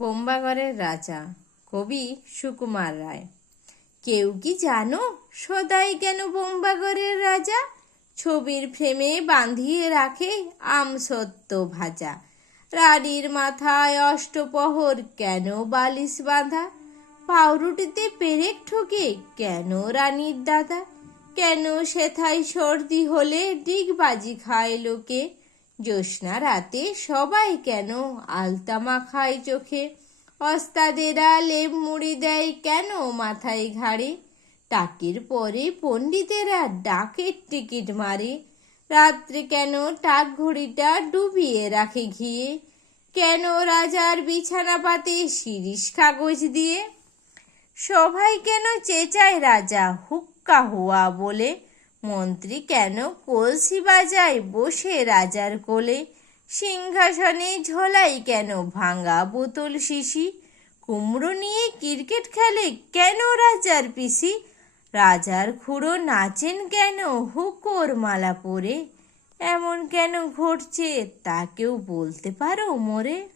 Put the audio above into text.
বোম্বাগড়ের রাজা। কবি সুকুমার রায়। কেউ কি জানো সদাই কেন বোম্বাগড়ের রাজা ছবির ফ্রেমে বাঁধিয়ে রাখে আমসত্ত্ব ভাজা? রানীর মাথায় অষ্টপ্রহর কেন বালিশ বাঁধা? পাউরুটিতে পেরেক ঠোকে কেন রানীর দাদা? কেন সেথায় সর্দি হলে ডিগবাজি খায় লোকে? জ্যোৎস্না রাতে সবাই কেন আলতা মাখায় চোখে? ওস্তাদেরা লেপ মুড়ি দেয় কেন মাথায় ঘাড়ে? টাকের পরে পণ্ডিতেরা ডাকের টিকিট মারে। রাত্রে কেন টাক ঘড়িটা ডুবিয়ে রাখে ঘিয়ে? কেন রাজার বিছানা পাতে শিরীষ কাগজ দিয়ে? সবাই কেন চেঁচায় রাজা হুক্কা হুয়া বলে? মন্ত্রী কেন কলসি বাজায় বসে রাজার কোলে? সিংহাসনে ঝোলাই কেন ভাঙা বোতল শিশি? কুমড়ো নিয়ে ক্রিকেট খেলে কেন রাজার পিসি? রাজার খুড়ো নাচেন কেন হুকোর মালা পরে? এমন কেন ঘটছে তা কেউ বলতে পারো মোরে?